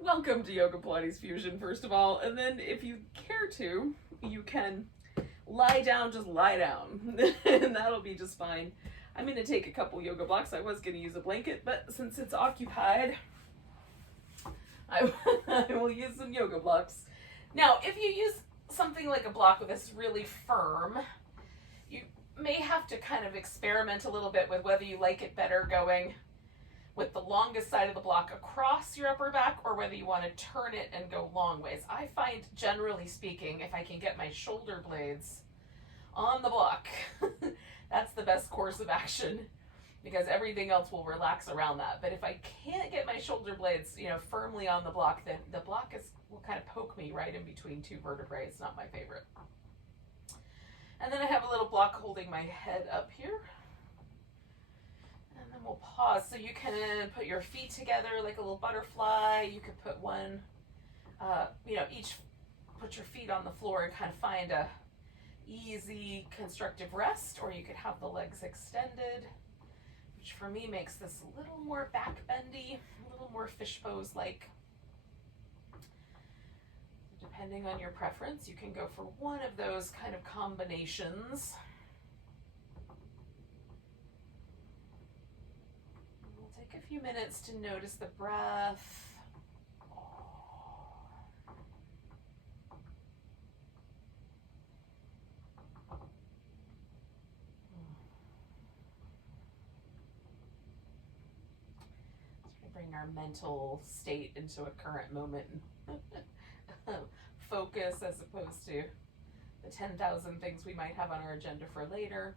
Welcome to Yoga Pilates Fusion, first of all, and then if you care to, you can lie down, just lie down, and that'll be just fine. I'm going to take a couple yoga blocks. I was going to use a blanket, but since it's occupied, I will use some yoga blocks. Now, if you use something like a block that's really firm, you may have to kind of experiment a little bit with whether you like it better going with the longest side of the block across your upper back or whether you want to turn it and go long ways. I find, generally speaking, if I can get my shoulder blades on the block, that's the best course of action because everything else will relax around that. But if I can't get my shoulder blades, firmly on the block, then the block will kind of poke me right in between two vertebrae. It's not my favorite. And then I have a little block holding my head up here. And then we'll pause. So you can put your feet together like a little butterfly. You could put one, each put your feet on the floor and kind of find a easy constructive rest, or you could have the legs extended, which for me makes this a little more back bendy, a little more fish pose like. Depending on your preference, you can go for one of those kind of combinations. We'll take a few minutes to notice the breath. Bring our mental state into a current moment. Focus as opposed to the 10,000 things we might have on our agenda for later.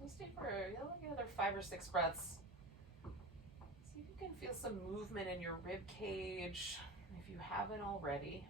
So stay for another 5 or 6 breaths. See if you can feel some movement in your rib cage if you haven't already.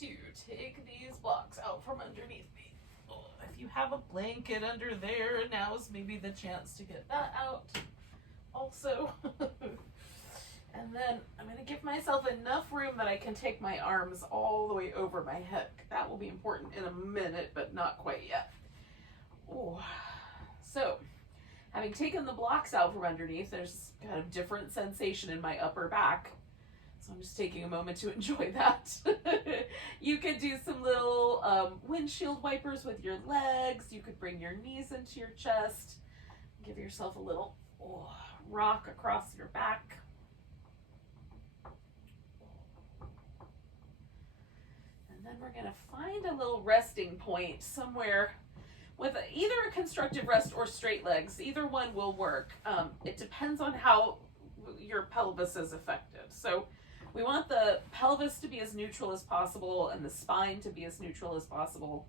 To take these blocks out from underneath me. If you have a blanket under there, now's maybe the chance to get that out also. And then I'm going to give myself enough room that I can take my arms all the way over my head. That will be important in a minute, but not quite yet. Ooh. So, having taken the blocks out from underneath, there's kind of different sensation in my upper back. So I'm just taking a moment to enjoy that. You could do some little windshield wipers with your legs. You could bring your knees into your chest. Give yourself a little rock across your back. And then we're going to find a little resting point somewhere with either a constructive rest or straight legs. Either one will work. It depends on how your pelvis is affected. So we want the pelvis to be as neutral as possible and the spine to be as neutral as possible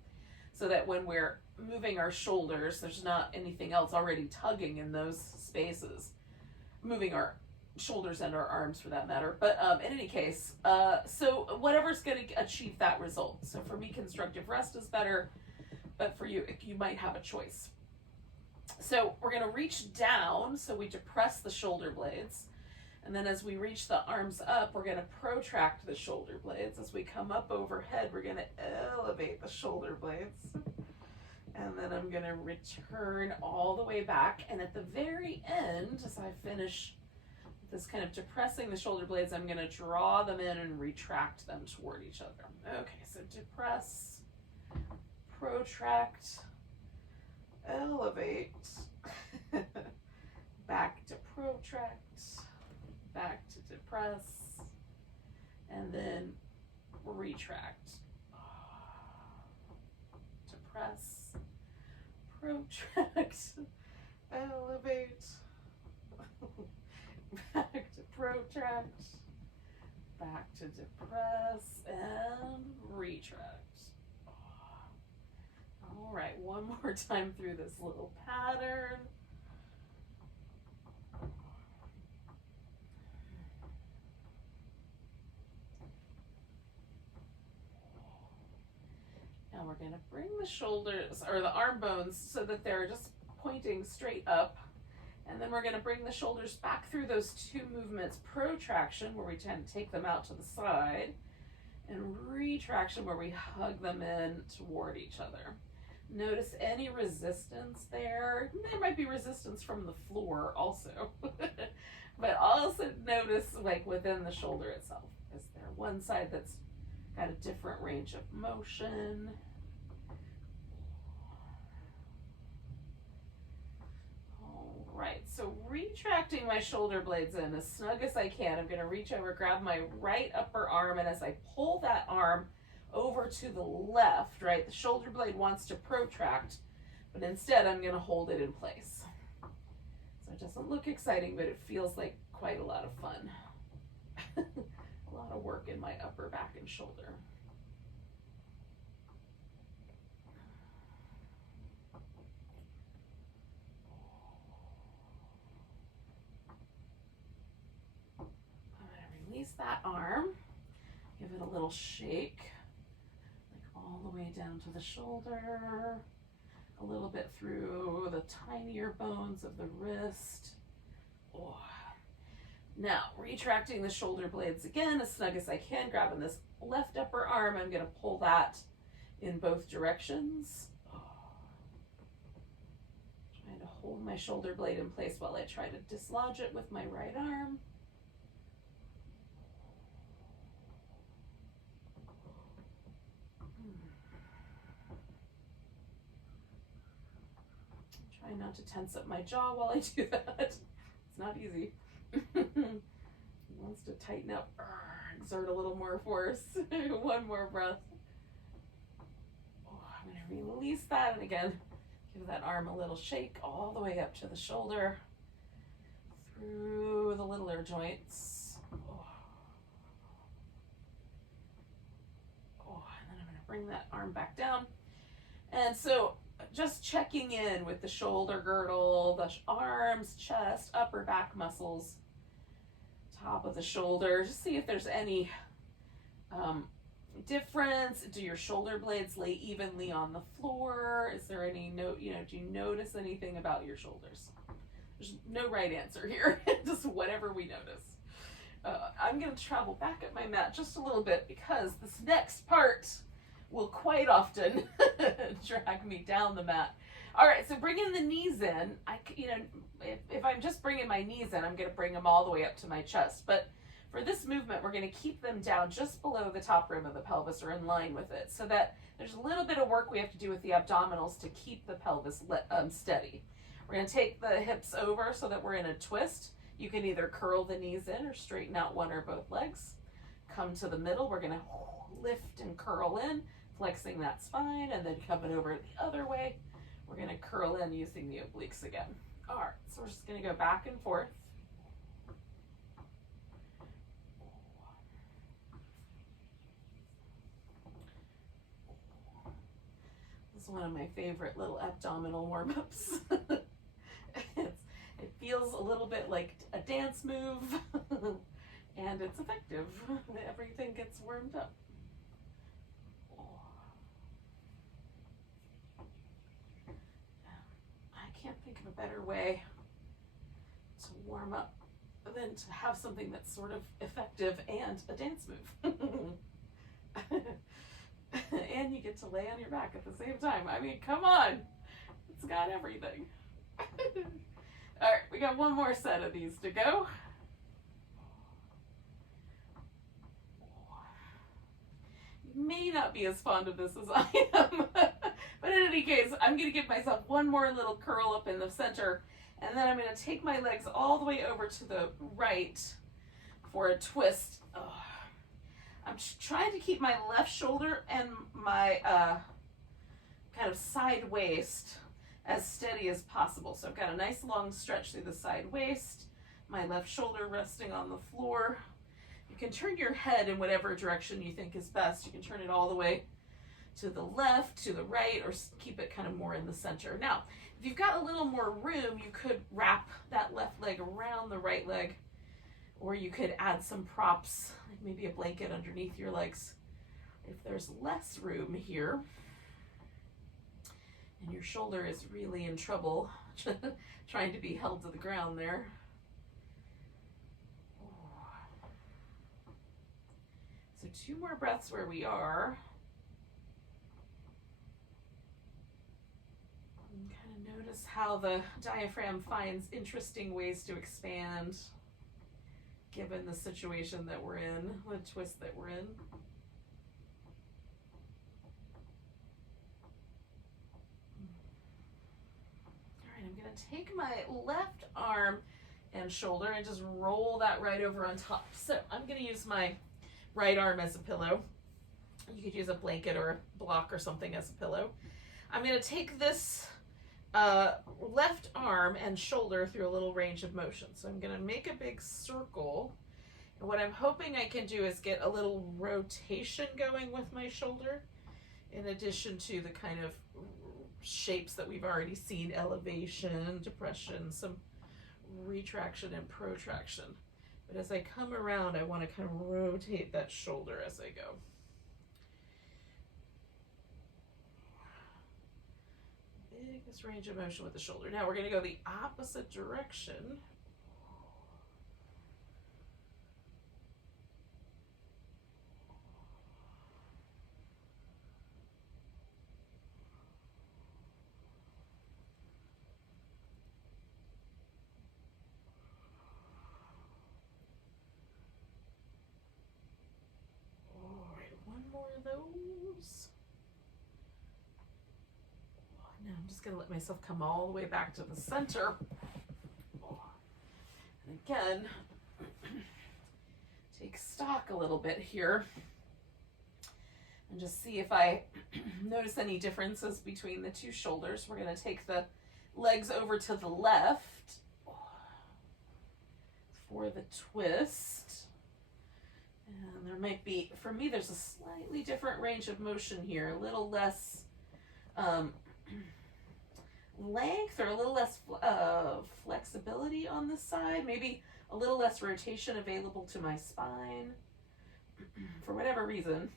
so that when we're moving our shoulders, there's not anything else already tugging in those spaces. Moving our shoulders and our arms for that matter. But in any case, so whatever's going to achieve that result. So for me, constructive rest is better, but for you, you might have a choice. So we're going to reach down, so we depress the shoulder blades. And then as we reach the arms up, we're going to protract the shoulder blades. As we come up overhead, we're going to elevate the shoulder blades. And then I'm going to return all the way back. And at the very end, as I finish this kind of depressing the shoulder blades, I'm going to draw them in and retract them toward each other. Okay, so depress, protract, elevate, back to protract, back to depress, and then retract. Depress, protract, elevate, back to protract, back to depress, and retract. All right, one more time through this little pattern. Now we're going to bring the shoulders or the arm bones so that they're just pointing straight up. And then we're going to bring the shoulders back through those two movements, protraction, where we tend to take them out to the side, and retraction, where we hug them in toward each other. Notice any resistance there. There might be resistance from the floor also, but also notice like within the shoulder itself. Is there one side that's got a different range of motion? Right, so retracting my shoulder blades in as snug as I can. I'm going to reach over, grab my right upper arm, and as I pull that arm over to the left, right, the shoulder blade wants to protract, but instead I'm going to hold it in place. So it doesn't look exciting, but it feels like quite a lot of fun. A lot of work in my upper back and shoulder. Release that arm, give it a little shake, like all the way down to the shoulder, a little bit through the tinier bones of the wrist. Oh. Now, retracting the shoulder blades again as snug as I can, grabbing this left upper arm, I'm going to pull that in both directions. Oh. Trying to hold my shoulder blade in place while I try to dislodge it with my right arm. Try not to tense up my jaw while I do that. It's not easy. He wants to tighten up, exert a little more force. One more breath. Oh, I'm going to release that, and again, give that arm a little shake all the way up to the shoulder, through the littler joints. Oh. Oh, and then I'm going to bring that arm back down. And so just checking in with the shoulder girdle, the arms, chest, upper back muscles, top of the shoulder. Just see if there's any difference. Do your shoulder blades lay evenly on the floor? Is there any do you notice anything about your shoulders? There's no right answer here. Just whatever we notice. I'm going to travel back up my mat just a little bit because this next part will quite often drag me down the mat. All right, so bringing the knees in, if I'm just bringing my knees in, I'm going to bring them all the way up to my chest. But for this movement, we're going to keep them down just below the top rim of the pelvis or in line with it, so that there's a little bit of work we have to do with the abdominals to keep the pelvis steady. We're going to take the hips over so that we're in a twist. You can either curl the knees in or straighten out one or both legs. Come to the middle. We're going to lift and curl in, flexing that spine, and then coming over the other way. We're going to curl in using the obliques again. All right, so we're just going to go back and forth. This is one of my favorite little abdominal warm-ups. It feels a little bit like a dance move, and it's effective. Everything gets warmed up. Can't think of a better way to warm up than to have something that's sort of effective and a dance move. And you get to lay on your back at the same time. I mean, come on. It's got everything. All right, we got one more set of these to go. may not be as fond of this as I am. But in any case, I'm going to give myself one more little curl up in the center, and then I'm going to take my legs all the way over to the right for a twist. Oh. I'm trying to keep my left shoulder and my kind of side waist as steady as possible. So I've got a nice long stretch through the side waist, my left shoulder resting on the floor. You can turn your head in whatever direction you think is best. You can turn it all the way to the left, to the right, or keep it kind of more in the center. Now, if you've got a little more room, you could wrap that left leg around the right leg, or you could add some props, like maybe a blanket underneath your legs. If there's less room here, and your shoulder is really in trouble, trying to be held to the ground there. So 2 more breaths where we are. And kind of notice how the diaphragm finds interesting ways to expand, given the situation that we're in, the twist that we're in. All right, I'm going to take my left arm and shoulder and just roll that right over on top. So I'm going to use my right arm as a pillow. You could use a blanket or a block or something as a pillow. I'm going to take this left arm and shoulder through a little range of motion. So I'm going to make a big circle. And what I'm hoping I can do is get a little rotation going with my shoulder, in addition to the kind of shapes that we've already seen: elevation, depression, some retraction and protraction. But as I come around, I want to kind of rotate that shoulder as I go. Biggest range of motion with the shoulder. Now we're going to go the opposite direction. Those. Now I'm just going to let myself come all the way back to the center. And again, take stock a little bit here and just see if I notice any differences between the 2 shoulders. We're going to take the legs over to the left for the twist. And there might be, for me, there's a slightly different range of motion here, a little less length, or a little less flexibility on this side, maybe a little less rotation available to my spine. For whatever reason,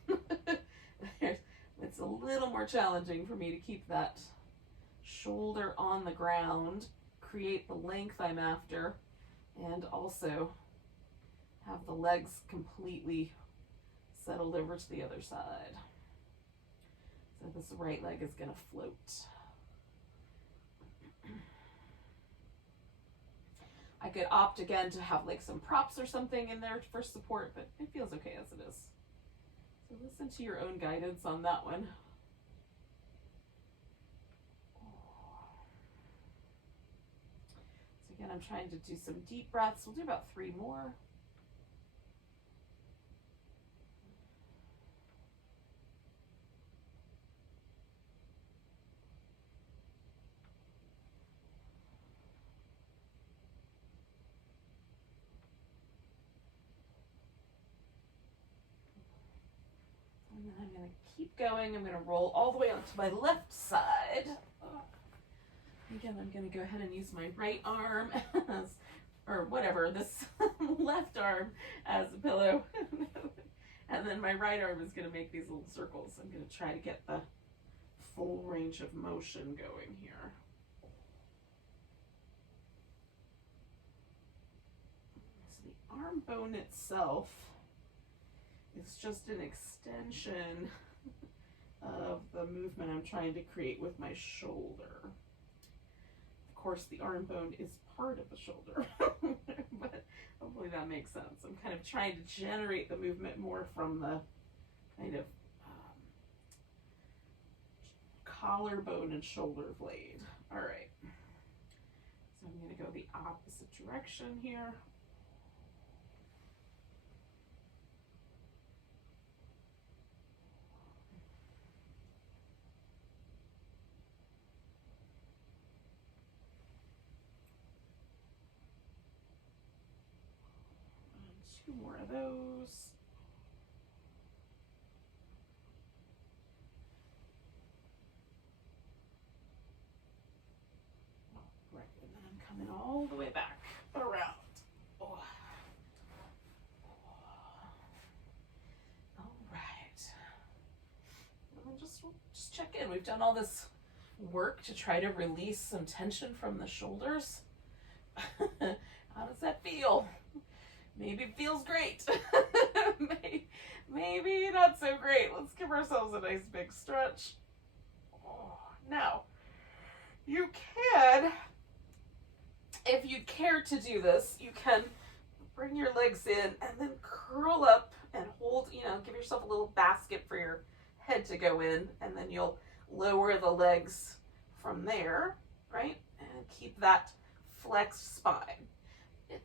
it's a little more challenging for me to keep that shoulder on the ground, create the length I'm after, and also have the legs completely settled over to the other side. So this right leg is going to float. I could opt again to have like some props or something in there for support, but it feels okay as it is. So listen to your own guidance on that one. So again, I'm trying to do some deep breaths. We'll do about 3 more. And then I'm going to keep going. I'm going to roll all the way onto my left side. Again, I'm going to go ahead and use my right arm as, or whatever, this left arm as a pillow. And then my right arm is going to make these little circles. I'm going to try to get the full range of motion going here. So the arm bone itself is just an extension of the movement I'm trying to create with my shoulder. Of course, the arm bone is part of the shoulder, but hopefully that makes sense. I'm kind of trying to generate the movement more from the kind of collarbone and shoulder blade. All right. So I'm going to go the opposite direction here. And 2 more of those. Right, and then I'm coming all the way back around. Oh. All right. And just check in. We've done all this work to try to release some tension from the shoulders. How does that feel? Maybe it feels great. Maybe not so great. Let's give ourselves a nice big stretch. Oh, now, you can, if you care to do this, you can bring your legs in and then curl up and hold, give yourself a little basket for your head to go in, and then you'll lower the legs from there, right? And keep that flexed spine.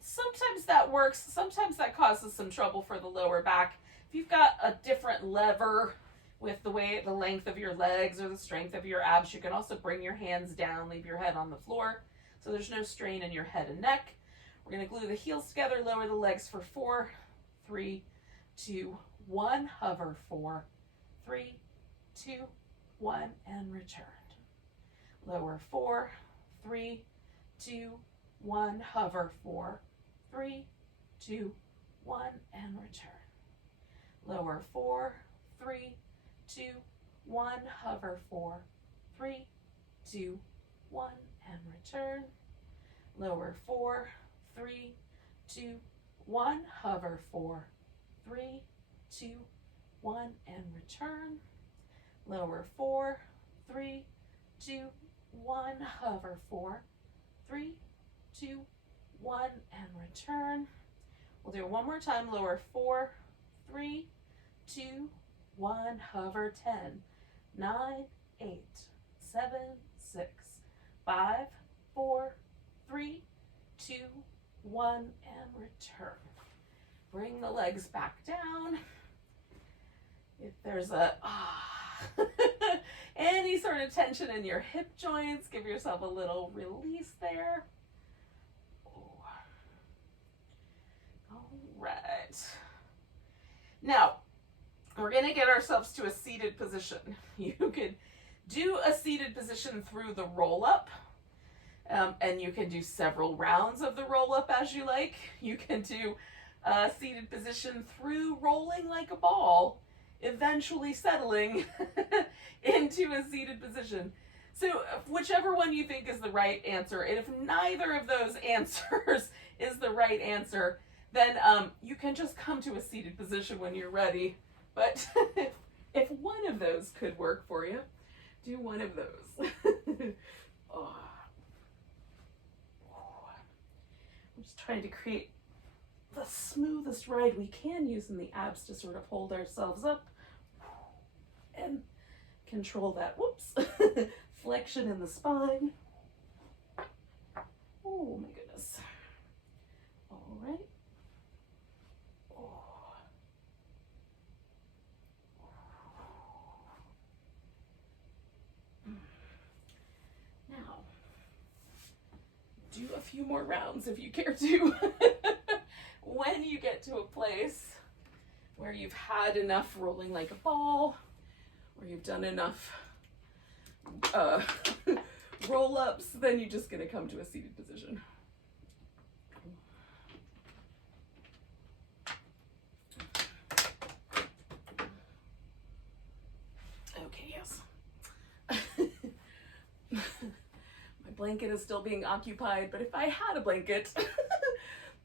Sometimes that works, sometimes that causes some trouble for the lower back. If you've got a different lever with the length of your legs or the strength of your abs, you can also bring your hands down, leave your head on the floor, so there's no strain in your head and neck. We're going to glue the heels together, lower the legs for 4, 3, 2, 1, hover 4, 3, 2, 1, and return. Lower 4, 3, 2, 1, hover 4, 3, 2, 1, and return. Lower 4, 3, 2, 1, hover 4, 3, 2, 1, and return. Lower 4, 3, 2, 1, hover 4, 3, 2, 1, and return. Lower 4, 3, 2, 1, hover 4, 3, 2, 1, and return. We'll do it one more time. Lower 4, 3, 2, 1, hover 10, 9, 8, 7, 6, 5, 4, 3, 2, 1, and return. Bring the legs back down. If there's any sort of tension in your hip joints, give yourself a little release there. All right. Now, we're going to get ourselves to a seated position. You could do a seated position through the roll-up, and you can do several rounds of the roll-up as you like. You can do a seated position through rolling like a ball, eventually settling into a seated position. So whichever one you think is the right answer, and if neither of those answers is the right answer, then you can just come to a seated position when you're ready. But if one of those could work for you, do one of those. Oh. I'm just trying to create the smoothest ride we can, using the abs to sort of hold ourselves up and control that, flexion in the spine. Oh my goodness. All right. Now, do a few more rounds if you care to. When you get to a place where you've had enough rolling like a ball, where you've done enough roll-ups, then you're just going to come to a seated position. Okay, yes. My blanket is still being occupied, but if I had a blanket,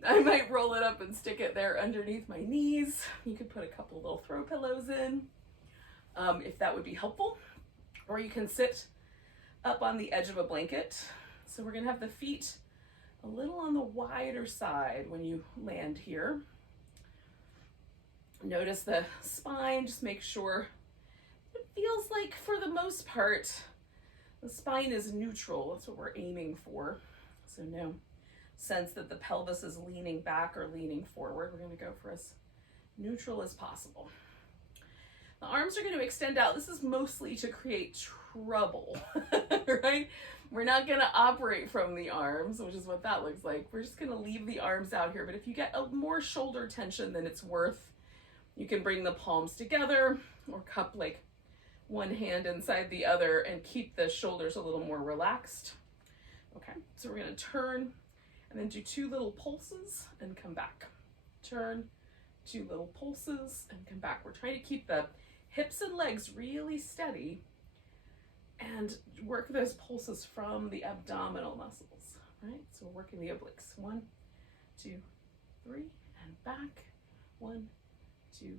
I might roll it up and stick it there underneath my knees. You could put a couple little throw pillows in, if that would be helpful. Or you can sit up on the edge of a blanket. So we're gonna have the feet a little on the wider side when you land here. Notice the spine, just make sure it feels like, for the most part, The spine is neutral. That's what we're aiming for. So no sense that the pelvis is leaning back or leaning forward. We're going to go for as neutral as possible. The arms are going to extend out. This is mostly to create trouble, right? We're not going to operate from the arms, which is what that looks like. We're just going to leave the arms out here. But if you get a more shoulder tension than it's worth, you can bring the palms together or cup like one hand inside the other and keep the shoulders a little more relaxed. Okay, so we're going to turn and then do 2 little pulses and come back. Turn, 2 little pulses and come back. We're trying to keep the hips and legs really steady and work those pulses from the abdominal muscles, right? So we're working the obliques. 1, 2, 3, and back. 1, 2,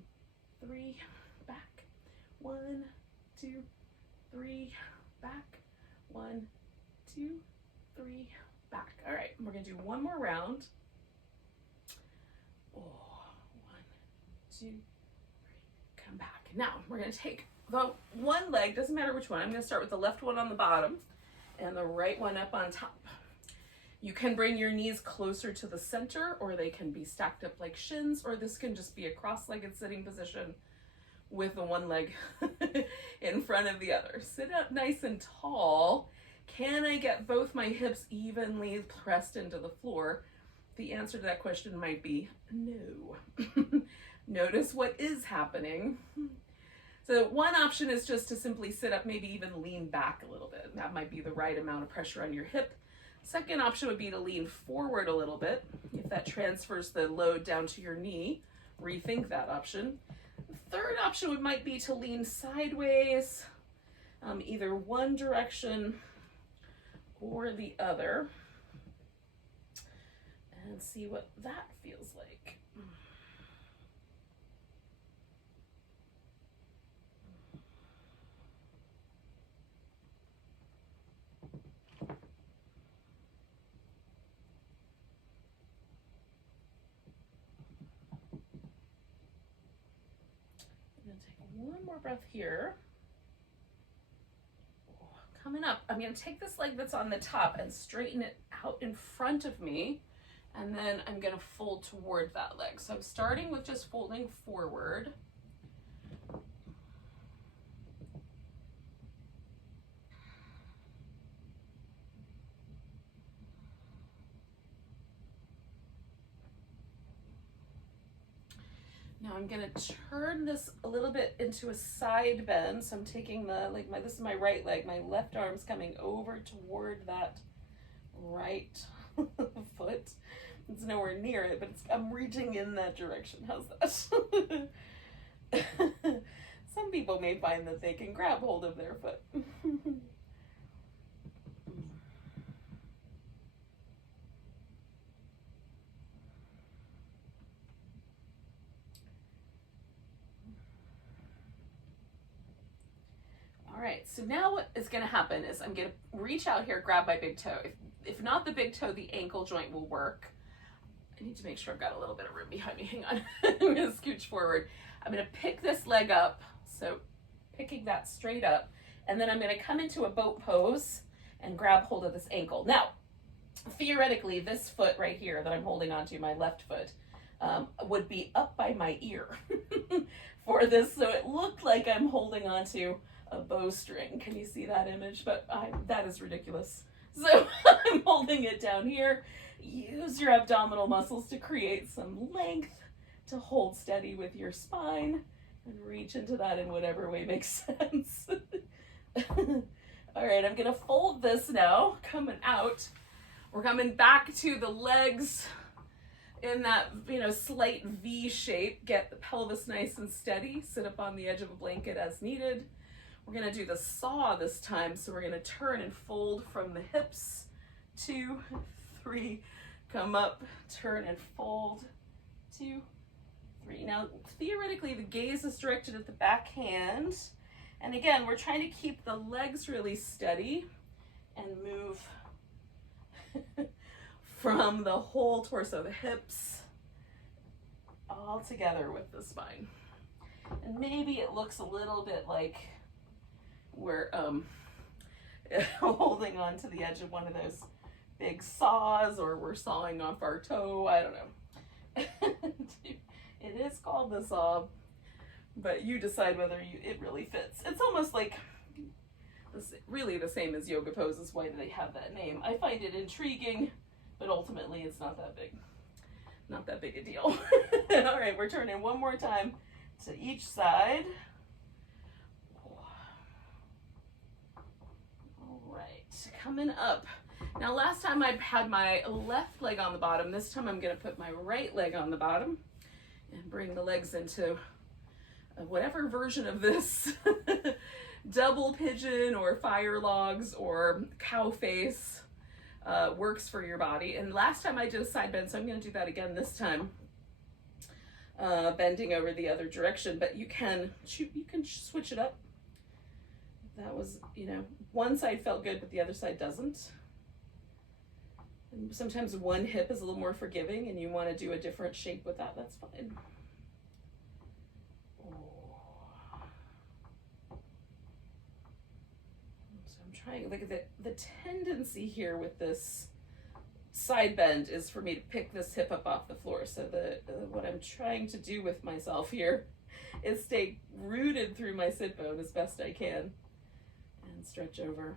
3, back. 1, 2, 3, back. 1, 2, 3, back. All right, we're gonna do one more round. Oh, 1, 2, 3, come back. Now we're gonna take the one leg, doesn't matter which one. I'm gonna start with the left one on the bottom and the right one up on top. You can bring your knees closer to the center, or they can be stacked up like shins, or this can just be a cross-legged sitting position with the one leg in front of the other. Sit up nice and tall. Can I get both my hips evenly pressed into the floor? The answer to that question might be no. Notice what is happening. So one option is just to simply sit up, maybe even lean back a little bit. That might be the right amount of pressure on your hip. Second option would be to lean forward a little bit. If that transfers the load down to your knee, rethink that option. Third option might be to lean sideways, either one direction or the other, and see what that feels like. One more breath here. Coming up, I'm going to take this leg that's on the top and straighten it out in front of me, and then I'm going to fold toward that leg. So I'm starting with just folding forward. Now I'm gonna turn this a little bit into a side bend. So I'm taking this is my right leg. My left arm's coming over toward that right foot. It's nowhere near it, but I'm reaching in that direction. How's that? Some people may find that they can grab hold of their foot. All right, so now what is going to happen is I'm going to reach out here, grab my big toe. If not the big toe, the ankle joint will work. I need to make sure I've got a little bit of room behind me. Hang on. I'm going to scooch forward. I'm going to pick this leg up, so picking that straight up, and then I'm going to come into a boat pose and grab hold of this ankle. Now, theoretically, this foot right here that I'm holding onto, my left foot, would be up by my ear for this, so it looked like I'm holding onto a bowstring. Can you see that image? But that is ridiculous. So I'm holding it down here. Use your abdominal muscles to create some length to hold steady with your spine and reach into that in whatever way makes sense. All right, I'm gonna fold this now, coming out. We're coming back to the legs in that, slight V shape. Get the pelvis nice and steady. Sit up on the edge of a blanket as needed. We're gonna do the saw this time, so we're gonna turn and fold from the hips. 2, 3, come up, turn and fold. 2, 3. Now, theoretically, the gaze is directed at the back hand. And again, we're trying to keep the legs really steady and move from the whole torso, the hips, all together with the spine. And maybe it looks a little bit like we're holding on to the edge of one of those big saws, or we're sawing off our toe. I don't know. It is called the saw, but you decide whether it really fits. It's almost like really the same as yoga poses. Why do they have that name? I find it intriguing, but ultimately it's not that big a deal. All right, we're turning one more time to each side. All right, coming up. Now last time I had my left leg on the bottom. This time I'm going to put my right leg on the bottom and bring the legs into whatever version of this double pigeon or fire logs or cow face works for your body. And last time I did a side bend, so I'm going to do that again this time, bending over the other direction. But you can switch it up. That was, one side felt good, but the other side doesn't. And sometimes one hip is a little more forgiving and you want to do a different shape with that. That's fine. Look at the tendency here with this side bend is for me to pick this hip up off the floor. So what I'm trying to do with myself here is stay rooted through my sit bone as best I can and stretch over.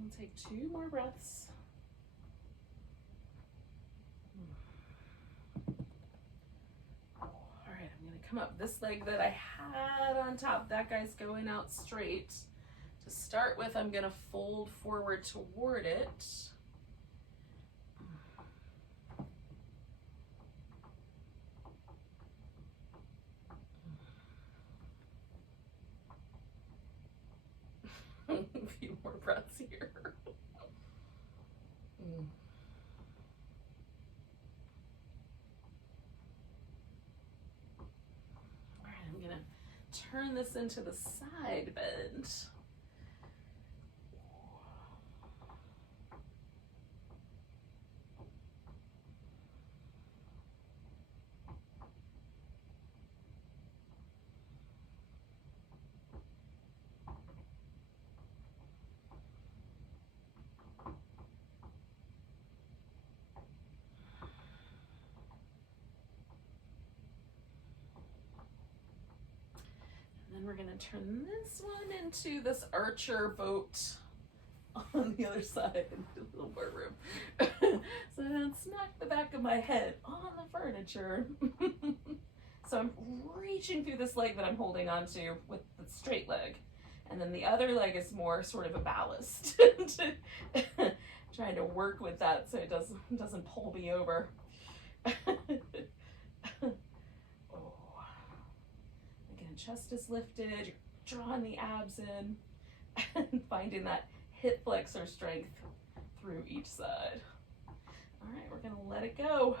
We'll take 2 more breaths. All right, I'm going to come up. This leg that I had on top, that guy's going out straight. To start with, I'm going to fold forward toward it. A few more breaths here. All right, I'm gonna turn this into the side bend. Then we're going to turn this one into this archer boat on the other side. A little more room. So I don't smack the back of my head on the furniture. So I'm reaching through this leg that I'm holding onto with the straight leg. And then the other leg is more sort of a ballast. Trying to work with that so it doesn't pull me over. Chest is lifted, you're drawing the abs in, and finding that hip flexor strength through each side. All right, we're gonna let it go.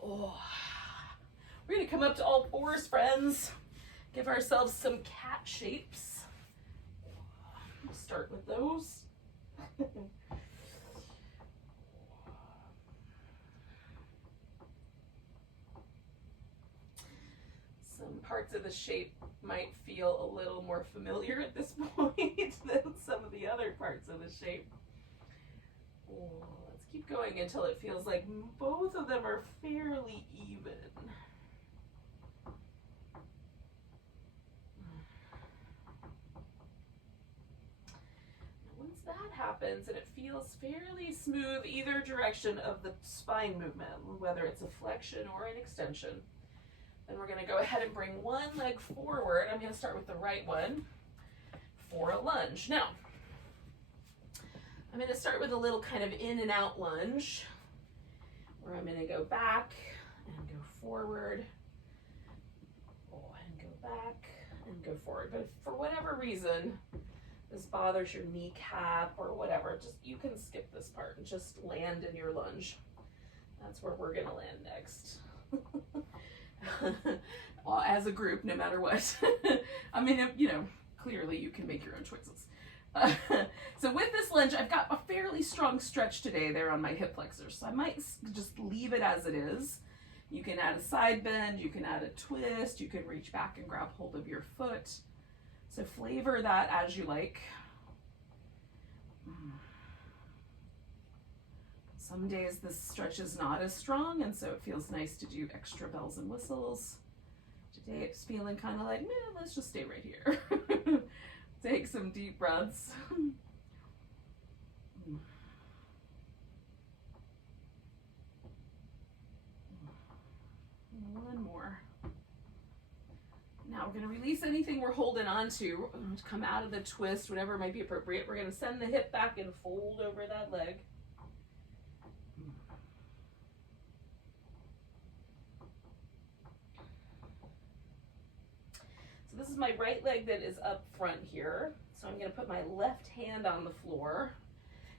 Oh, we're gonna come up to all fours, friends. Give ourselves some cat shapes. We'll start with those. Some parts of the shape might feel a little more familiar at this point than some of the other parts of the shape. Oh, let's keep going until it feels like both of them are fairly even. Once that happens and it feels fairly smooth either direction of the spine movement, whether it's a flexion or an extension, then we're going to go ahead and bring one leg forward. I'm going to start with the right one for a lunge. Now, I'm going to start with a little kind of in and out lunge where I'm going to go back and go forward, and go back and go forward. But if for whatever reason this bothers your kneecap or whatever, you can skip this part and just land in your lunge. That's where we're going to land next. As a group, no matter what. Clearly you can make your own choices. So with this lunge, I've got a fairly strong stretch today there on my hip flexors, so I might just leave it as it is. You can add a side bend, you can add a twist, you can reach back and grab hold of your foot. So flavor that as you like. Some days this stretch is not as strong, and so it feels nice to do extra bells and whistles. Today it's feeling kind of like, let's just stay right here. Take some deep breaths. One more. Now we're going to release anything we're holding on to. Come out of the twist, whatever might be appropriate. We're going to send the hip back and fold over that leg. So this is my right leg that is up front here. So I'm going to put my left hand on the floor.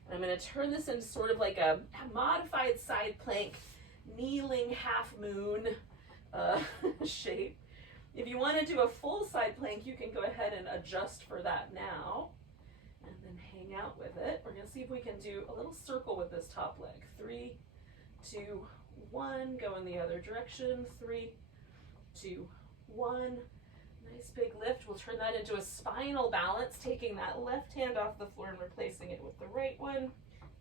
And I'm going to turn this into sort of like a modified side plank, kneeling half moon shape. If you want to do a full side plank, you can go ahead and adjust for that now. And then hang out with it. We're going to see if we can do a little circle with this top leg. 3, 2, 1. Go in the other direction. 3, 2, 1. Nice big lift. We'll turn that into a spinal balance, taking that left hand off the floor and replacing it with the right one.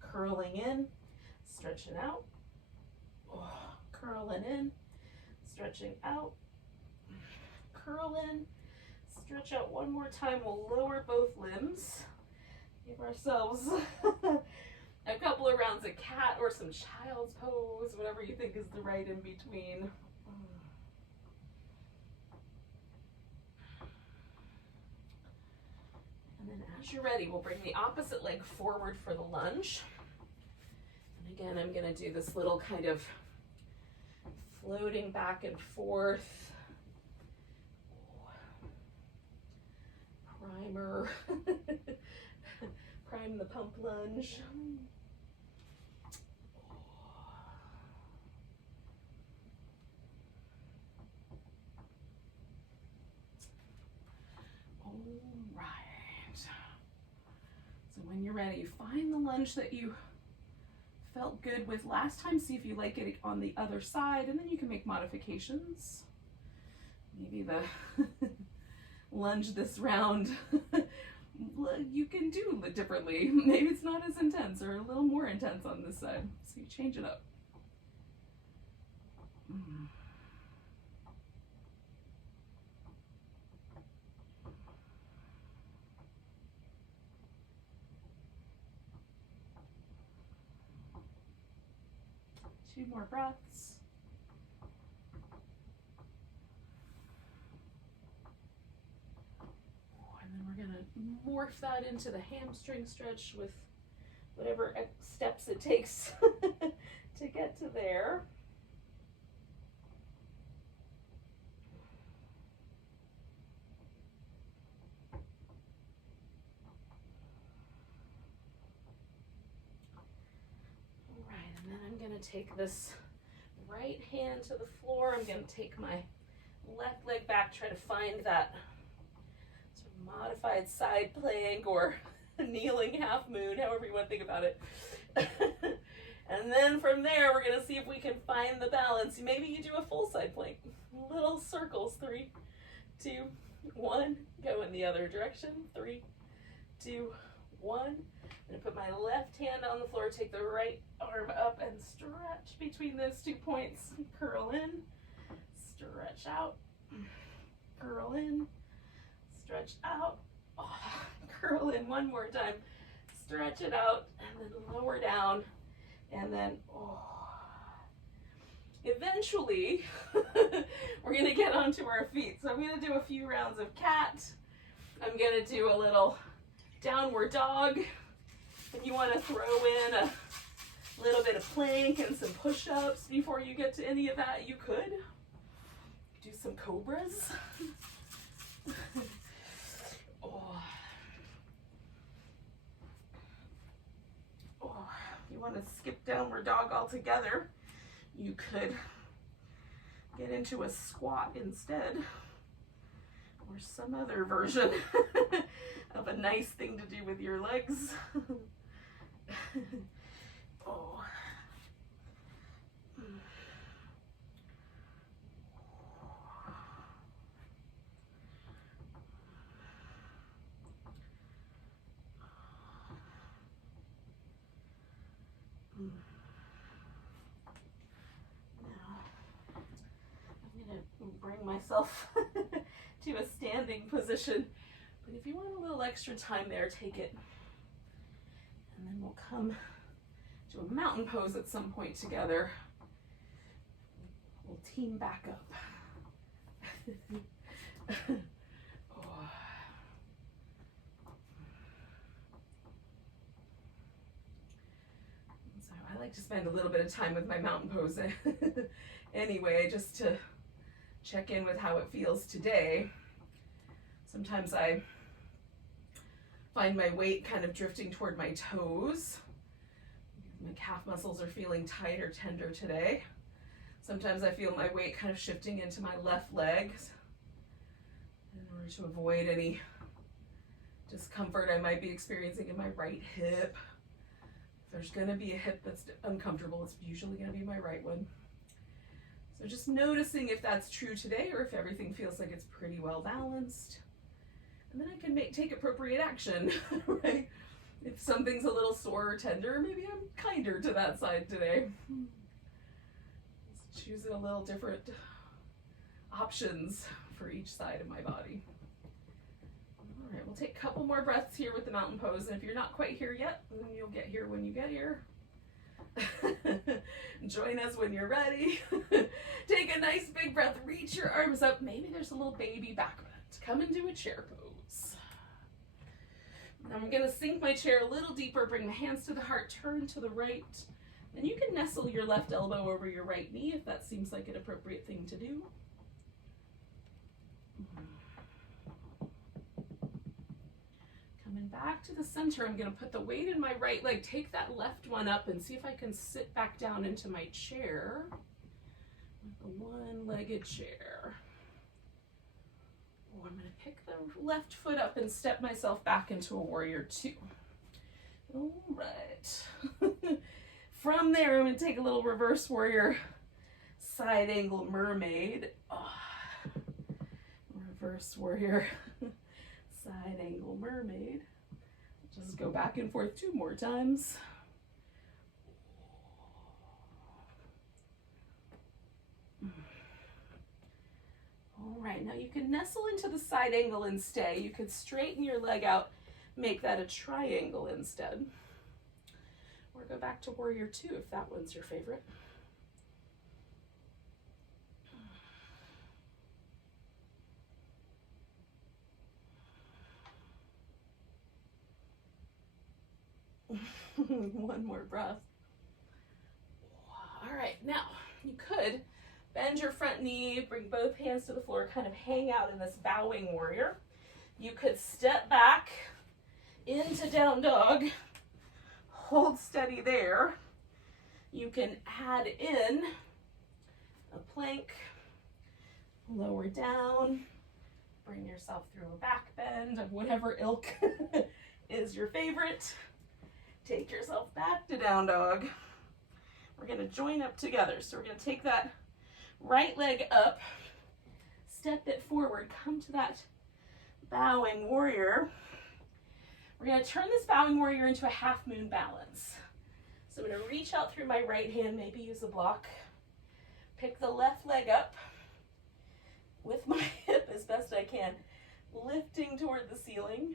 Curling in, stretching out. Oh, curling in, stretching out. Curl in, stretch out one more time. We'll lower both limbs. Give ourselves a couple of rounds of cat or some child's pose, whatever you think is the right in between. And then as you're ready, we'll bring the opposite leg forward for the lunge. And again, I'm going to do this little kind of floating back and forth. Primer. Prime the pump lunge. All right. So when you're ready, find the lunge that you felt good with last time. See if you like it on the other side, and then you can make modifications. Maybe the lunge this round you can do differently. Maybe it's not as intense or a little more intense on this side, so you change it up. Two more breaths. We're going to morph that into the hamstring stretch with whatever steps it takes to get to there. All right, and then I'm going to take this right hand to the floor. I'm going to take my left leg back, try to find that modified side plank or kneeling half moon, however you want to think about it. And then from there, we're going to see if we can find the balance. Maybe you do a full side plank. Little circles. 3, 2, 1. Go in the other direction. 3, 2, 1. I'm going to put my left hand on the floor, take the right arm up and stretch between those 2 points. Curl in, stretch out, curl in, stretch out, curl in one more time, stretch it out, and then lower down, and then eventually we're going to get onto our feet. So I'm going to do a few rounds of cat. I'm going to do a little downward dog. If you want to throw in a little bit of plank and some push-ups before you get to any of that, you could. Do some cobras. You want to skip downward dog altogether, you could get into a squat instead, or some other version of a nice thing to do with your legs. Oh. Bring myself to a standing position, but if you want a little extra time there, take it. And then we'll come to a mountain pose at some point together. We'll team back up. Oh. So I like to spend a little bit of time with my mountain pose anyway, just to check in with how it feels today. Sometimes I find my weight kind of drifting toward my toes. My calf muscles are feeling tight or tender today. Sometimes I feel my weight kind of shifting into my left leg in order to avoid any discomfort I might be experiencing in my right hip. If there's going to be a hip that's uncomfortable, it's usually going to be my right one. So just noticing if that's true today or if everything feels like it's pretty well balanced. And then I can take appropriate action, right? If something's a little sore or tender, maybe I'm kinder to that side today. Just choosing a little different options for each side of my body. All right, we'll take a couple more breaths here with the mountain pose. And if you're not quite here yet, then you'll get here when you get here. Join us when you're ready. Take a nice big breath, reach your arms up. Maybe there's a little baby back bend. Come into a chair pose. I'm going to sink my chair a little deeper, bring the hands to the heart, turn to the right. And you can nestle your left elbow over your right knee if that seems like an appropriate thing to do. Coming back to the center, I'm going to put the weight in my right leg, take that left one up and see if I can sit back down into my chair, the one-legged chair. Oh, I'm going to pick the left foot up and step myself back into a warrior two. All right. From there, I'm going to take a little reverse warrior, side angle mermaid. Oh. Reverse warrior. Side angle mermaid. Just go back and forth 2 more times. All right, now you can nestle into the side angle and stay. You could straighten your leg out, make that a triangle instead. Or go back to warrior two if that one's your favorite. One more breath. All right, now you could bend your front knee, bring both hands to the floor, kind of hang out in this bowing warrior. You could step back into down dog, hold steady there. You can add in a plank, lower down, bring yourself through a back bend of whatever ilk is your favorite. Take yourself back to down dog. We're going to join up together. So we're going to take that right leg up, step it forward, come to that bowing warrior. We're going to turn this bowing warrior into a half moon balance. So I'm going to reach out through my right hand, maybe use a block. Pick the left leg up with my hip as best I can, lifting toward the ceiling.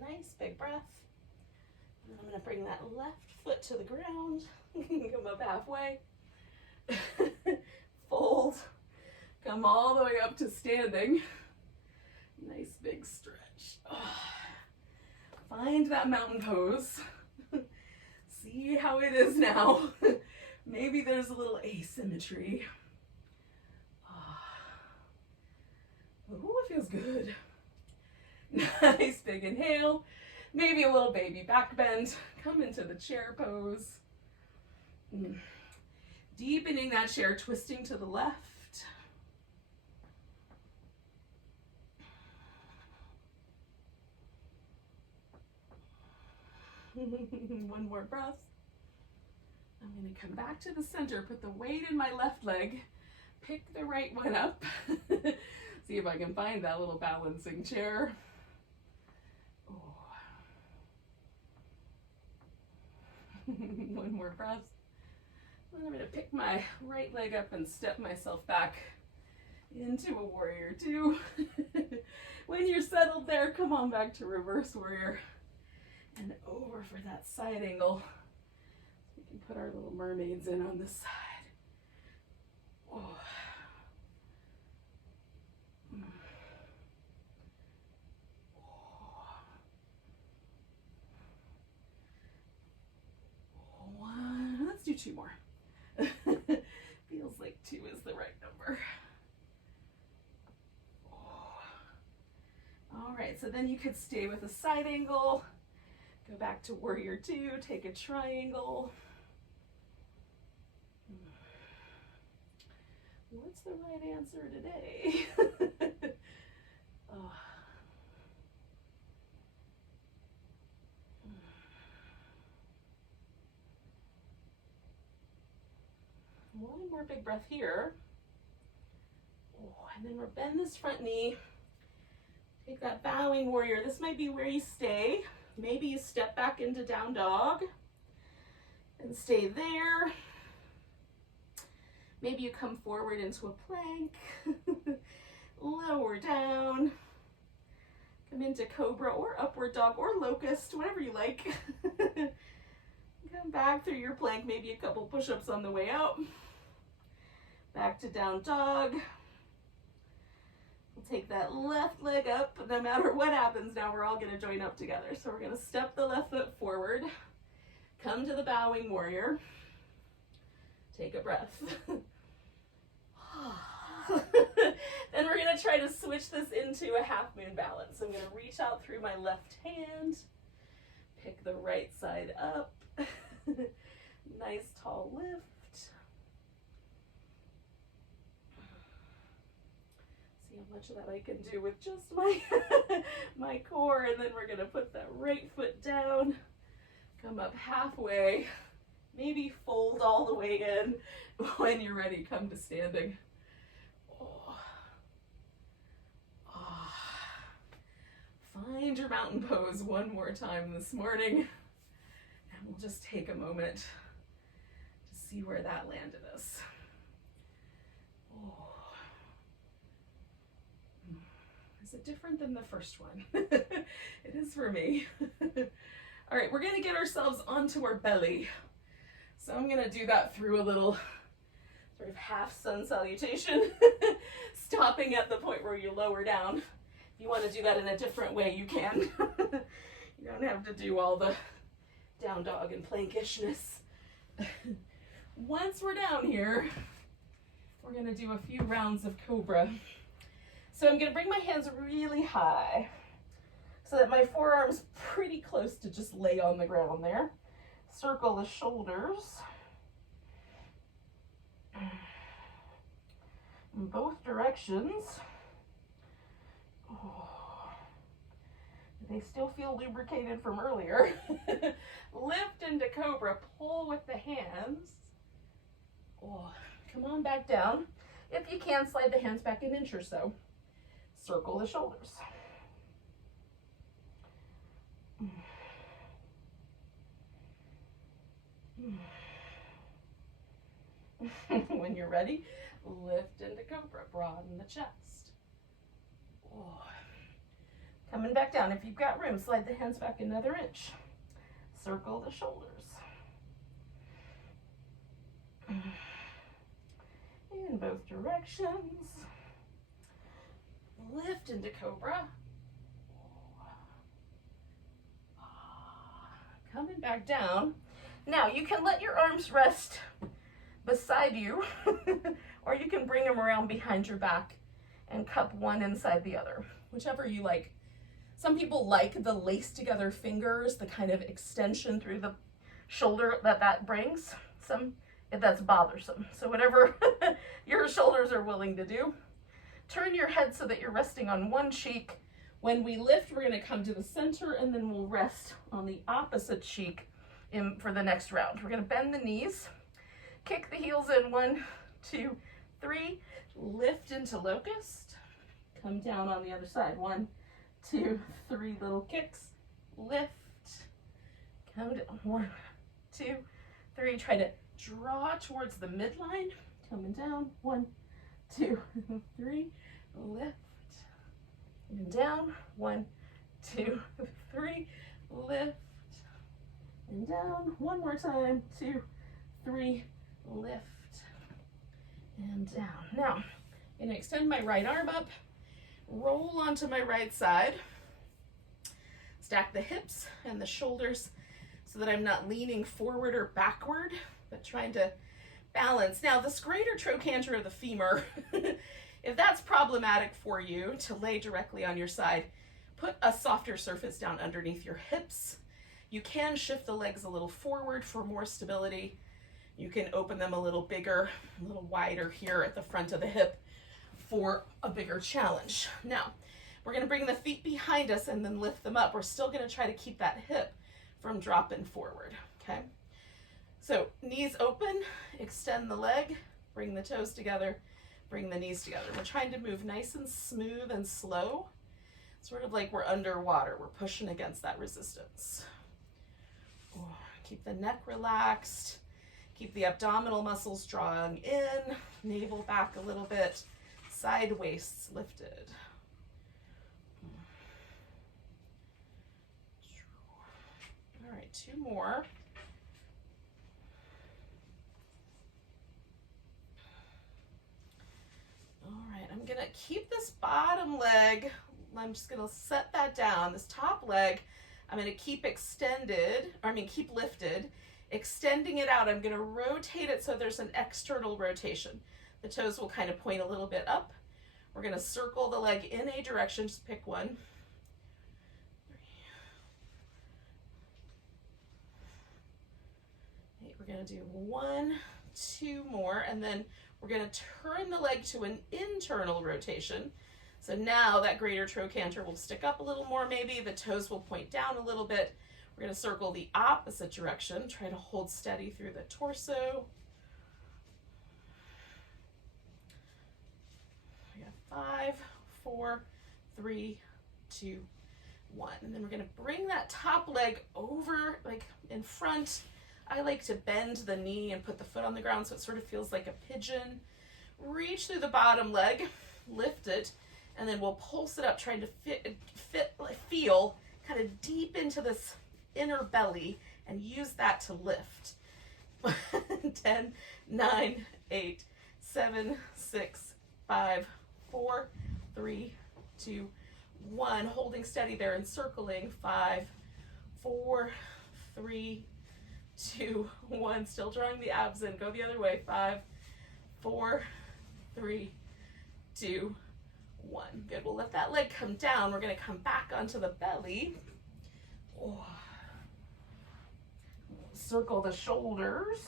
Nice big breath. And I'm going to bring that left foot to the ground. Come up halfway. Fold. Come all the way up to standing. Nice big stretch. Find that mountain pose. See how it is now. Maybe there's a little asymmetry. Ooh, it feels good. Nice big inhale, maybe a little baby back bend, come into the chair pose. Deepening that chair, twisting to the left. One more breath. I'm going to come back to the center, put the weight in my left leg, pick the right one up. See if I can find that little balancing chair. Oh. One more breath. And I'm going to pick my right leg up and step myself back into a warrior two. When you're settled there, come on back to reverse warrior and over for that side angle. We can put our little mermaids in on this side. Oh. One, let's do two more. Feels like two is the right number. All right, so then you could stay with a side angle, go back to warrior two, take a triangle. What's the right answer today? Oh. One more big breath here. Oh, and then we'll bend this front knee. Take that bowing warrior. This might be where you stay. Maybe you step back into down dog and stay there. Maybe you come forward into a plank. Lower down. Come into cobra or upward dog or locust, whatever you like. Come back through your plank, maybe a couple push-ups on the way out. Back to down dog. We'll take that left leg up. No matter what happens now, we're all going to join up together. So we're going to step the left foot forward. Come to the bowing warrior. Take a breath. Then we're going to try to switch this into a half moon balance. I'm going to reach out through my left hand. Pick the right side up. Nice tall lift. See how much of that I can do with just my my core, and then we're going to put that right foot down, come up halfway, maybe fold all the way in. When you're ready, come to standing. Find your mountain pose one more time this morning, and we'll just take a moment to see where that landed us. Oh. Is it different than the first one? It is for me. All right, we're gonna get ourselves onto our belly. So I'm gonna do that through a little sort of half sun salutation, stopping at the point where you lower down. If you want to do that in a different way, you can. You don't have to do all the down dog and plankishness. Once we're down here, we're going to do a few rounds of Cobra. So I'm going to bring my hands really high so that my forearm's pretty close to just lay on the ground there. Circle the shoulders in both directions. Oh, they still feel lubricated from earlier. Lift into Cobra, pull with the hands. Oh, come on back down. If you can, slide the hands back an inch or so. Circle the shoulders. When you're ready, lift into Cobra, broaden the chest. Oh. Coming back down. If you've got room, slide the hands back another inch. Circle the shoulders. In both directions. Lift into Cobra. Coming back down. Now you can let your arms rest beside you, or you can bring them around behind your back and cup one inside the other, whichever you like. Some people like the lace together fingers, the kind of extension through the shoulder that brings. Some, that's bothersome. So whatever your shoulders are willing to do. Turn your head so that you're resting on one cheek When we lift, we're gonna come to the center and then we'll rest on the opposite cheek for the next round. We're gonna bend the knees, kick the heels in, 1, 2, 3, lift into locust, come down on the other side, 1, 2, 3 little kicks, lift, come down, 1, 2, 3, try to draw towards the midline, coming down, 1, 2, 3, lift, and down, 1, 2, 3, lift, and down, one more time, 2, 3, lift, and down. Now, I'm gonna extend my right arm up, roll onto my right side, stack the hips and the shoulders so that I'm not leaning forward or backward, but trying to balance. Now, this greater trochanter of the femur, if that's problematic for you to lay directly on your side, put a softer surface down underneath your hips. You can shift the legs a little forward for more stability. You can open them a little bigger, a little wider here at the front of the hip for a bigger challenge. Now, we're gonna bring the feet behind us and then lift them up. We're still gonna try to keep that hip from dropping forward, okay? So knees open, extend the leg, bring the toes together, bring the knees together. We're trying to move nice and smooth and slow, sort of like we're underwater. We're pushing against that resistance. Keep the neck relaxed. Keep the abdominal muscles drawing in, navel back a little bit, side waists lifted. All right, 2 more. All right, I'm gonna keep this bottom leg, I'm just gonna set that down. This top leg, I'm gonna keep keep lifted. Extending it out, I'm gonna rotate it so there's an external rotation. The toes will kind of point a little bit up. We're gonna circle the leg in a direction, just pick one. 3. We're gonna do 1, 2 more, and then we're gonna turn the leg to an internal rotation. So now that greater trochanter will stick up a little more maybe, the toes will point down a little bit. We're gonna circle the opposite direction, try to hold steady through the torso. We got 5, 4, 3, 2, 1. And then we're gonna bring that top leg over, like in front. I like to bend the knee and put the foot on the ground so it sort of feels like a pigeon. Reach through the bottom leg, lift it, and then we'll pulse it up, trying to feel kind of deep into this inner belly and use that to lift. 10, 9, 8, 7, 6, 5, 4, 3, 2, 1. Holding steady there and circling. 5, 4, 3, 2, 1. Still drawing the abs in. Go the other way. 5, 4, 3, 2, 1. Good. We'll let that leg come down. We're going to come back onto the belly. Oh. Circle the shoulders.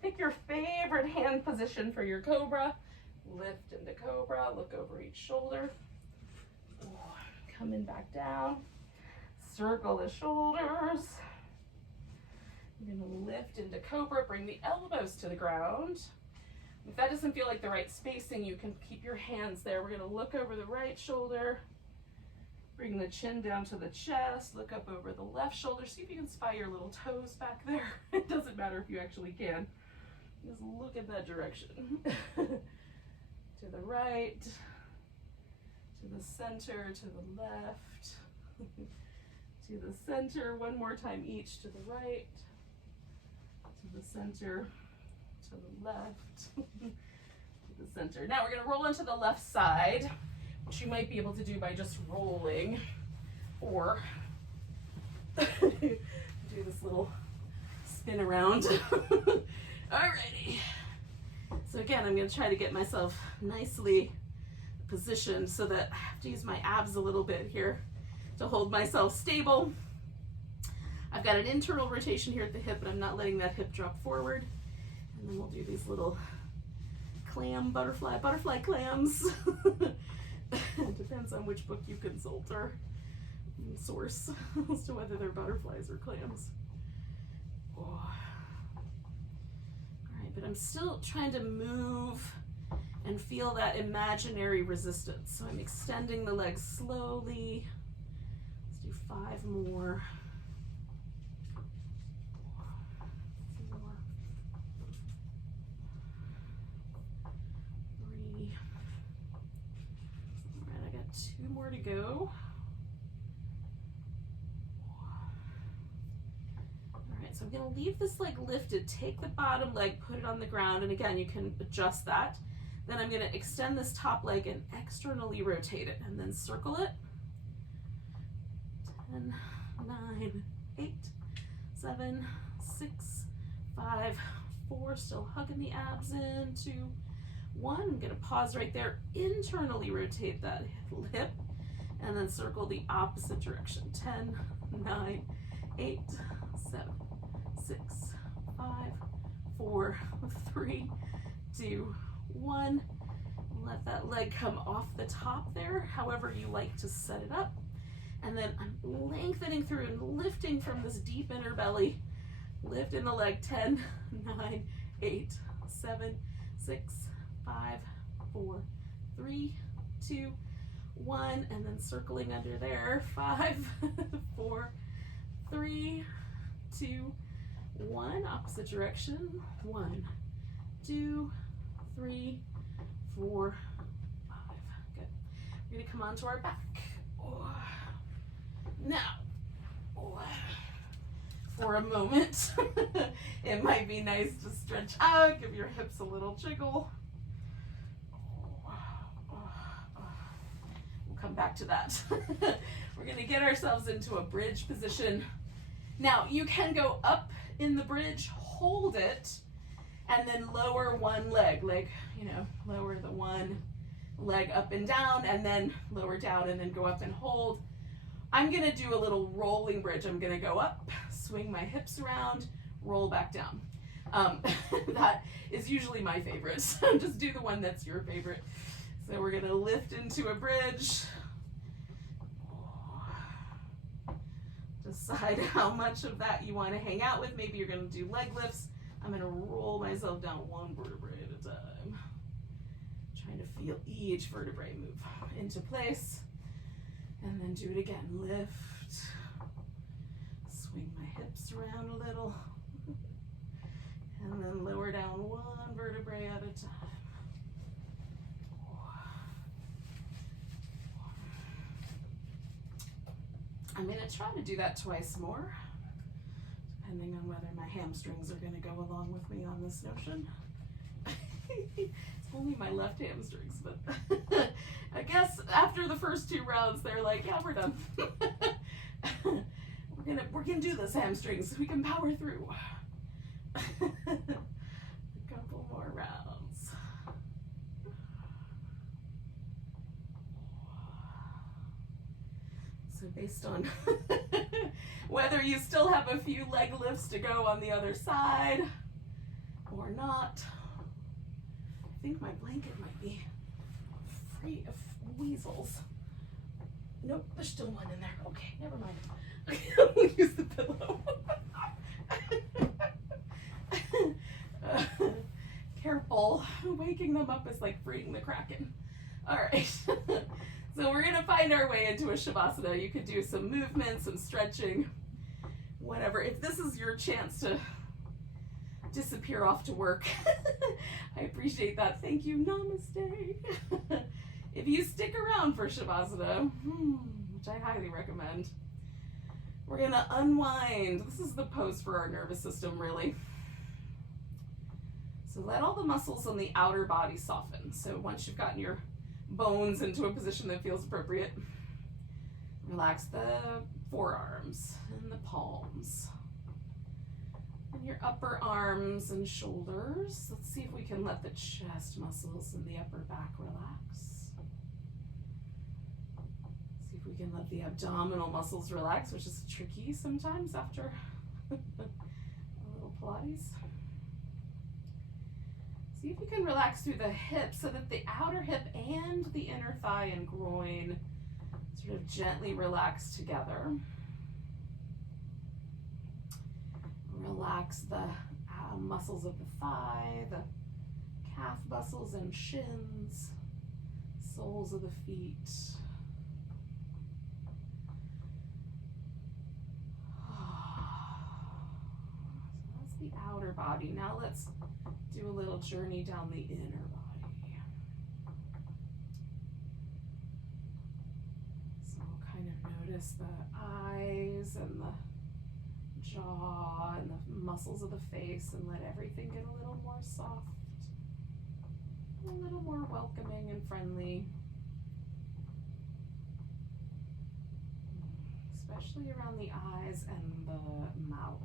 Pick your favorite hand position for your Cobra. Lift into Cobra. Look over each shoulder. Oh. Coming back down. Circle the shoulders. You're going to lift into Cobra. Bring the elbows to the ground. If that doesn't feel like the right spacing, you can keep your hands there. We're going to look over the right shoulder. Bring the chin down to the chest. Look up over the left shoulder. See if you can spy your little toes back there. It doesn't matter if you actually can. Just look in that direction. To the right, to the center, to the left, to the center. One more time each. To the right, to the center, to the left, to the center. Now we're going to roll into the left side, which you might be able to do by just rolling, or do this little spin around. Alrighty. So again, I'm going to try to get myself nicely positioned so that I have to use my abs a little bit here to hold myself stable. I've got an internal rotation here at the hip, but I'm not letting that hip drop forward. And then we'll do these little butterfly clams. It depends on which book you consult or source as to whether they're butterflies or clams. Oh. All right, but I'm still trying to move and feel that imaginary resistance. So I'm extending the legs slowly. Let's do 5 more. 4, 3. All right, I got 2 more to go. So I'm going to leave this leg lifted, take the bottom leg, put it on the ground, and again, you can adjust that. Then I'm going to extend this top leg and externally rotate it, and then circle it. 10, 9, 8, 7, 6, 5, 4, still hugging the abs in, 2, 1. I'm going to pause right there, internally rotate that hip, and then circle the opposite direction. 10, 9, 8, 7, 6, 5, 4, 3, 2, 1. Let that leg come off the top there, however you like to set it up. And then I'm lengthening through and lifting from this deep inner belly. Lift in the leg. 10, 9, 8, 7, 6, 5, 4, 3, 2, 1. And then circling under there. 5, 4, 3, 2, 1. Opposite direction. 1, 2, 3, 4, 5. Good. We're going to come onto our back. Now, for a moment, it might be nice to stretch out, give your hips a little jiggle. We'll come back to that. We're going to get ourselves into a bridge position. Now, you can go up in the bridge, hold it, and then lower one leg, lower the one leg up and down, and then lower down, and then go up and hold. I'm going to do a little rolling bridge. I'm going to go up, swing my hips around, roll back down. That is usually my favorite. So just do the one that's your favorite. So we're going to lift into a bridge. Decide how much of that you want to hang out with. Maybe you're going to do leg lifts. I'm going to roll myself down one vertebrae at a time. Trying to feel each vertebrae move into place. And then do it again. Lift. Swing my hips around a little. And then lower down one vertebrae at a time. I'm going to try to do that twice more, depending on whether my hamstrings are going to go along with me on this notion. It's only my left hamstrings, but I guess after the first 2 rounds, they're like, yeah, we're done. we're gonna do this, hamstrings. We can power through. A couple more rounds. So based on whether you still have a few leg lifts to go on the other side or not. I think my blanket might be free of weasels. Nope, there's still one in there. Okay, never mind. I'll use the pillow. Careful, waking them up is like freeing the Kraken. All right, so we're gonna find our way into a Shavasana. You could do some movement, some stretching, whatever. If this is your chance to disappear off to work, I appreciate that. Thank you. Namaste. If you stick around for Shavasana, which I highly recommend, we're gonna unwind. This is the pose for our nervous system, really. So let all the muscles on the outer body soften. So once you've gotten your bones into a position that feels appropriate, relax the forearms and the palms. And your upper arms and shoulders. Let's see if we can let the chest muscles and the upper back relax. See if we can let the abdominal muscles relax, which is tricky sometimes after a little Pilates. See if you can relax through the hips so that the outer hip and the inner thigh and groin sort of gently relax together. Relax the muscles of the thigh, the calf muscles and shins, soles of the feet. So that's the outer body. Now let's do a little journey down the inner body. So kind of notice the eyes and the jaw and the muscles of the face, and let everything get a little more soft, a little more welcoming and friendly, especially around the eyes and the mouth.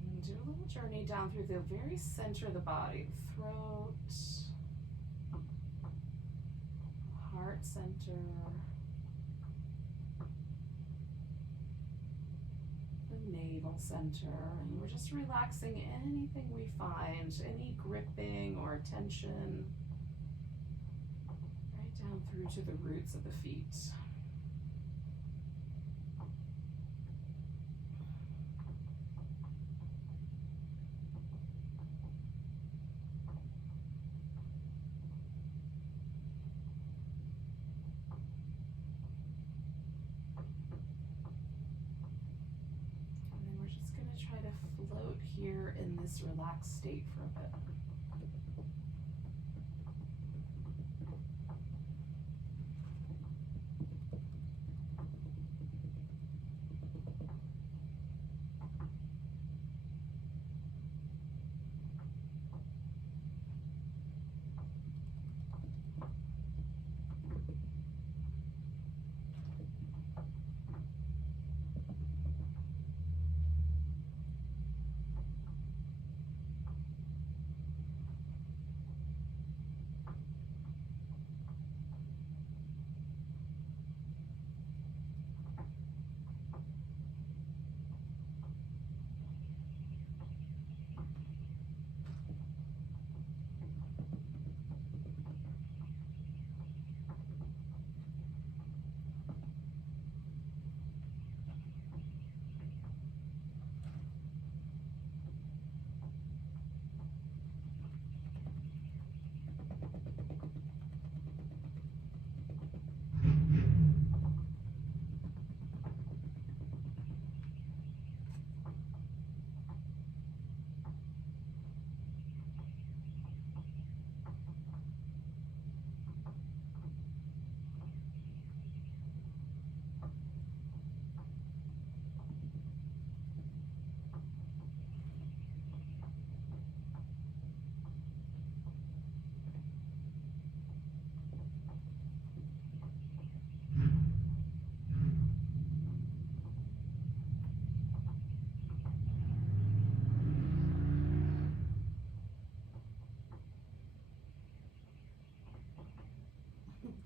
And do a little journey down through the very center of the body, the throat, heart center, the navel center, and we're just relaxing anything we find, any gripping or tension, right down through to the roots of the feet. Try to float here in this relaxed state for a bit.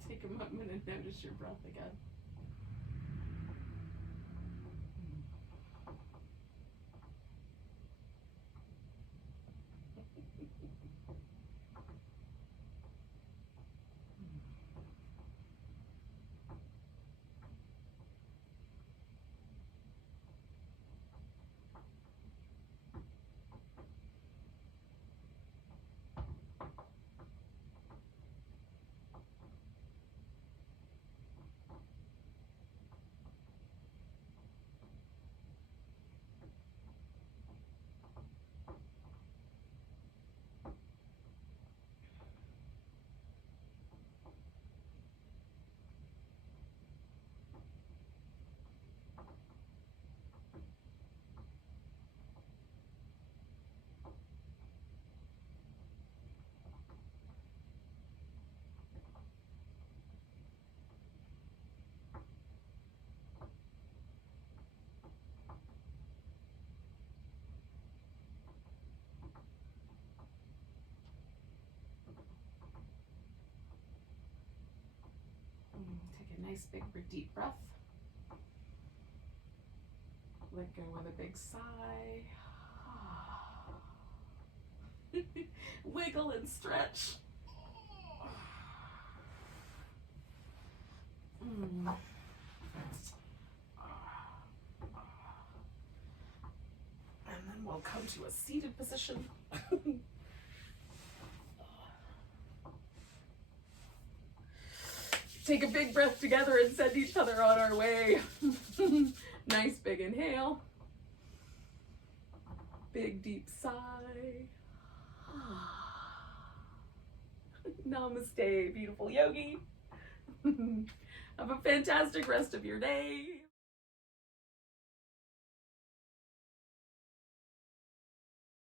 Take a moment and notice your breath again. a nice big deep breath. Let go with a big sigh. Wiggle and stretch. And then we'll come to a seated position. Take a big breath together and send each other on our way. Nice big inhale. Big deep sigh. Namaste, beautiful yogi. Have a fantastic rest of your day.